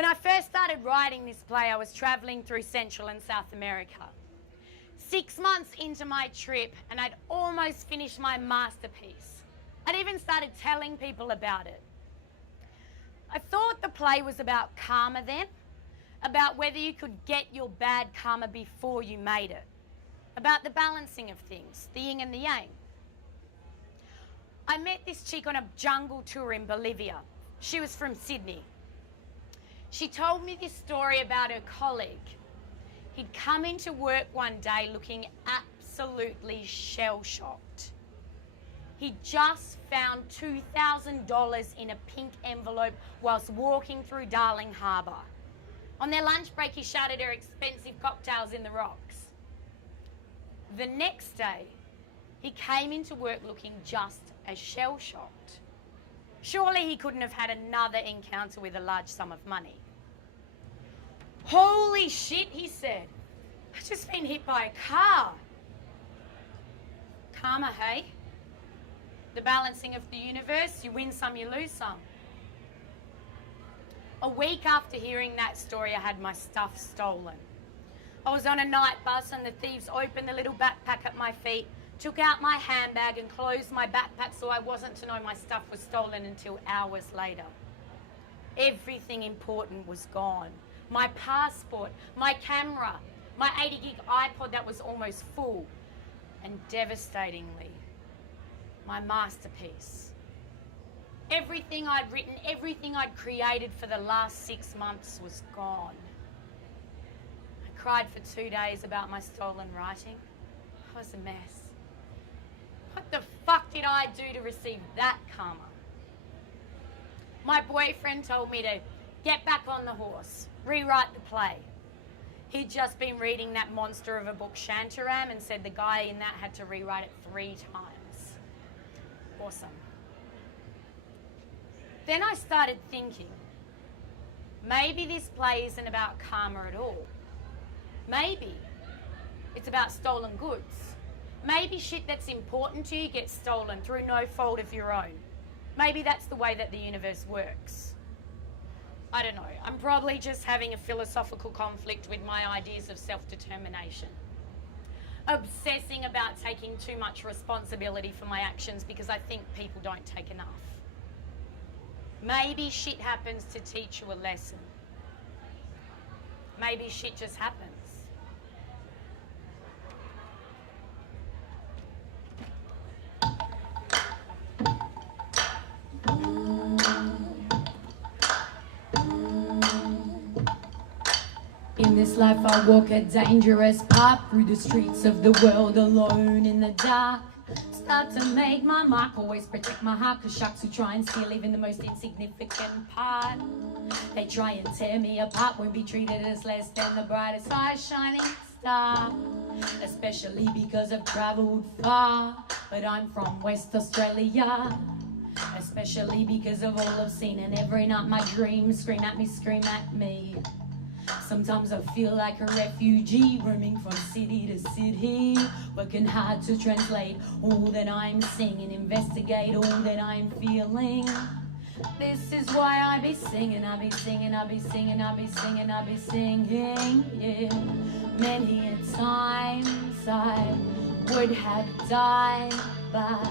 When I first started writing this play, I was travelling through Central and South America. 6 months into my trip, and I'd almost finished my masterpiece. I'd even started telling people about it. I thought the play was about karma then, about whether you could get your bad karma before you made it, about the balancing of things, the yin and the yang. I met this chick on a jungle tour in Bolivia. She was from Sydney. She told me this story about her colleague. He'd come into work one day looking absolutely shell-shocked. He just found $2,000 in a pink envelope whilst walking through Darling Harbour. On their lunch break, he shouted her expensive cocktails in the rocks. The next day, he came into work looking just as shell-shocked. Surely he couldn't have had another encounter with a large sum of money. Holy shit, he said. I've just been hit by a car. Karma, hey? The balancing of the universe, you win some, you lose some. A week after hearing that story, I had my stuff stolen. I was on a night bus and the thieves opened the little backpack at my feet, took out my handbag and closed my backpack so I wasn't to know my stuff was stolen until hours later. Everything important was gone. My passport, my camera, my 80 gig iPod that was almost full, and devastatingly, my masterpiece. Everything I'd written, everything I'd created for the last 6 months was gone. I cried for 2 days about my stolen writing. I was a mess. What the fuck did I do to receive that karma? My boyfriend told me to get back on the horse, rewrite the play. He'd just been reading that monster of a book, Shantaram, and said the guy in that had to rewrite it 3 times. Awesome. Then I started thinking, maybe this play isn't about karma at all. Maybe it's about stolen goods. Maybe shit that's important to you gets stolen through no fault of your own. Maybe that's the way that the universe works. I don't know. I'm probably just having a philosophical conflict with my ideas of self-determination. Obsessing about taking too much responsibility for my actions because I think people don't take enough. Maybe shit happens to teach you a lesson. Maybe shit just happens. In this life I walk a dangerous path through the streets of the world alone in the dark. Start to make my mark, always protect my heart, cause sharks who try and steal even the most insignificant part, they try and tear me apart, won't be treated as less than the brightest shining star. Especially because I've travelled far, but I'm from West Australia. Especially because of all I've seen, and every night my dreams scream at me. Sometimes I feel like a refugee, roaming from city to city, working hard to translate all that I'm seeing and investigate all that I'm feeling. This is why I be singing, I be singing, I be singing, I be singing, I be singing, yeah. Many a times I would have died, but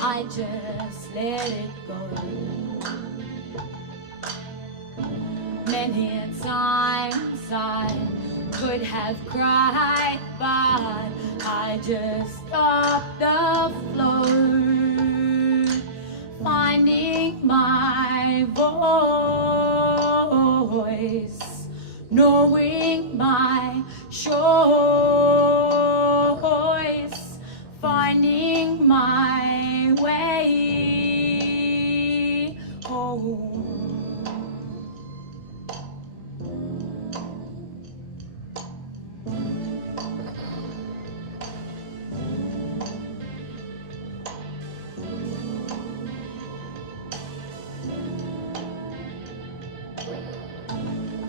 I just let it go. Many a times I could have cried, but I just stopped the flow, finding my voice, knowing my choice, finding my way home.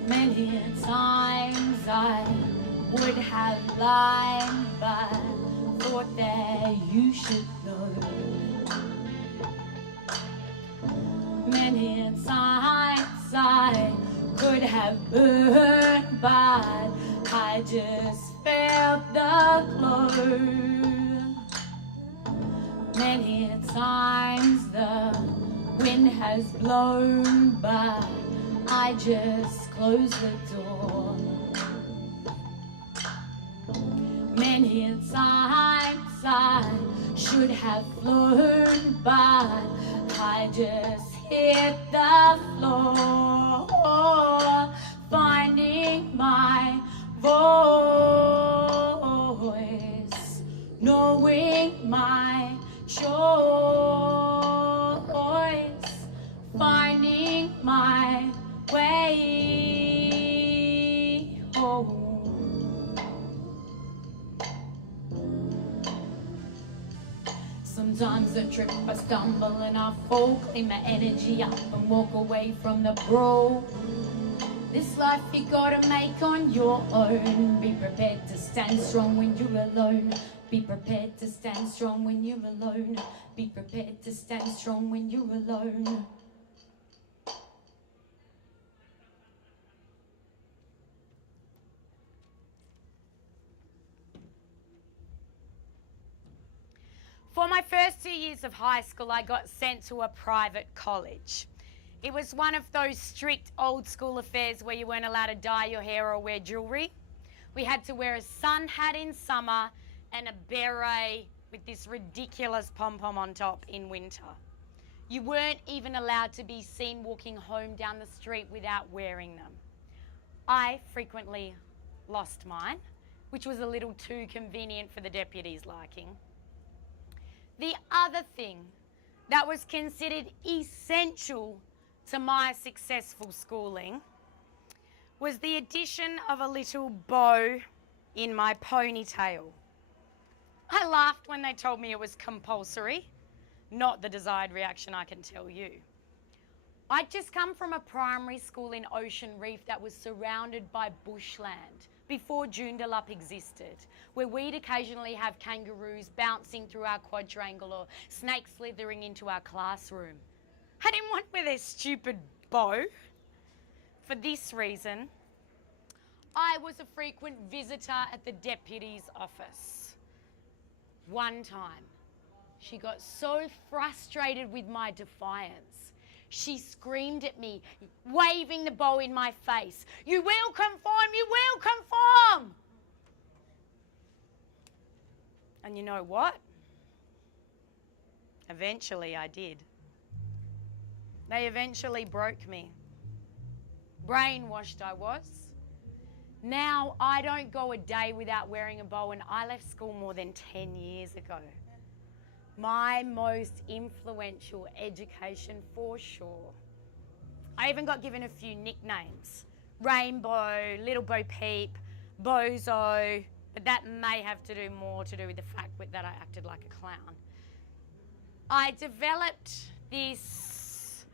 Many times I would have lied, but thought that you should know. Many times I could have burned, but I just felt the glow. Many times the wind has blown, but I just closed the door. Many times I should have flown, but I just hit the floor, finding my voice, knowing my choice, finding my way home. Sometimes I trip, I stumble and I fall, clean my energy up and walk away from the brawl. This life you gotta make on your own. Be prepared to stand strong when you're alone. Be prepared to stand strong when you're alone. Be prepared to stand strong when you're alone. For my first 2 years of high school, I got sent to a private college. It was one of those strict old school affairs where you weren't allowed to dye your hair or wear jewellery. We had to wear a sun hat in summer and a beret with this ridiculous pom-pom on top in winter. You weren't even allowed to be seen walking home down the street without wearing them. I frequently lost mine, which was a little too convenient for the deputy's liking. The other thing that was considered essential to my successful schooling was the addition of a little bow in my ponytail. I laughed when they told me it was compulsory, not the desired reaction, I can tell you. I'd just come from a primary school in Ocean Reef that was surrounded by bushland before Joondalup existed, where we'd occasionally have kangaroos bouncing through our quadrangle or snakes slithering into our classroom. I didn't want to wear their stupid bow. For this reason, I was a frequent visitor at the deputy's office. One time, she got so frustrated with my defiance, she screamed at me, waving the bow in my face. "You will conform, you will conform!" And you know what? Eventually I did. They eventually broke me. Brainwashed I was. Now I don't go a day without wearing a bow, and I left school more than 10 years ago. My most influential education for sure. I even got given a few nicknames. Rainbow, Little Bo Peep, Bozo, but that may have to do more to do with the fact that I acted like a clown. I developed this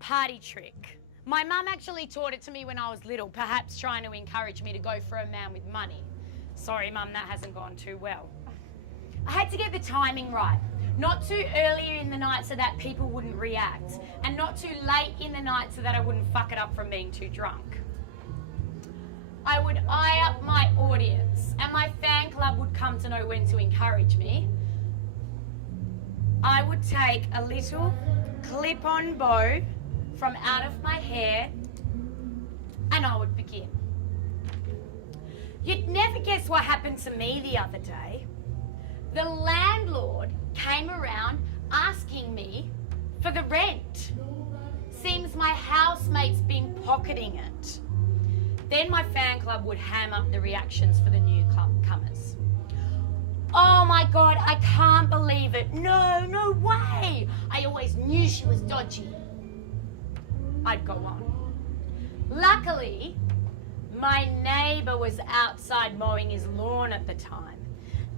party trick. My mum actually taught it to me when I was little, perhaps trying to encourage me to go for a man with money. Sorry, Mum, that hasn't gone too well. I had to get the timing right. Not too early in the night so that people wouldn't react, and not too late in the night so that I wouldn't fuck it up from being too drunk. I would eye up my audience, and my fan club would come to know when to encourage me. I would take a little clip-on bow from out of my hair, and I would begin. You'd never guess what happened to me the other day. The landlord came around asking me for the rent. Seems my housemate's been pocketing it. Then my fan club would ham up the reactions for the newcomers. "Oh my God, I can't believe it. No way. I always knew she was dodgy." I'd go on. Luckily, my neighbour was outside mowing his lawn at the time.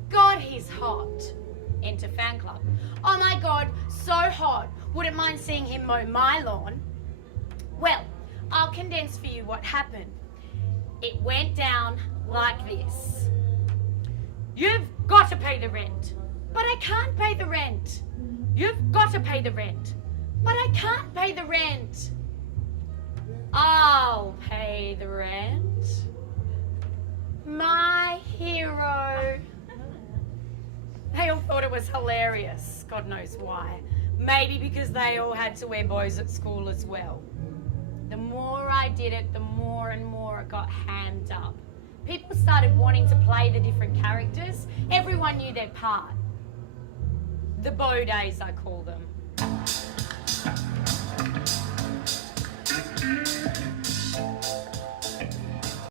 "God, he's hot." Enter fan club. "Oh my God, so hot. Wouldn't mind seeing him mow my lawn." Well, I'll condense for you what happened. It went down like this. "You've got to pay the rent." "But I can't pay the rent." "You've got to pay the rent." But I can't pay the rent. I'll pay the rent. My hero. They all thought it was hilarious. God knows why. Maybe because they all had to wear bows at school as well. The more I did it, the more and more it got hammed up. People started wanting to play the different characters. Everyone knew their part. The bow days, I call them.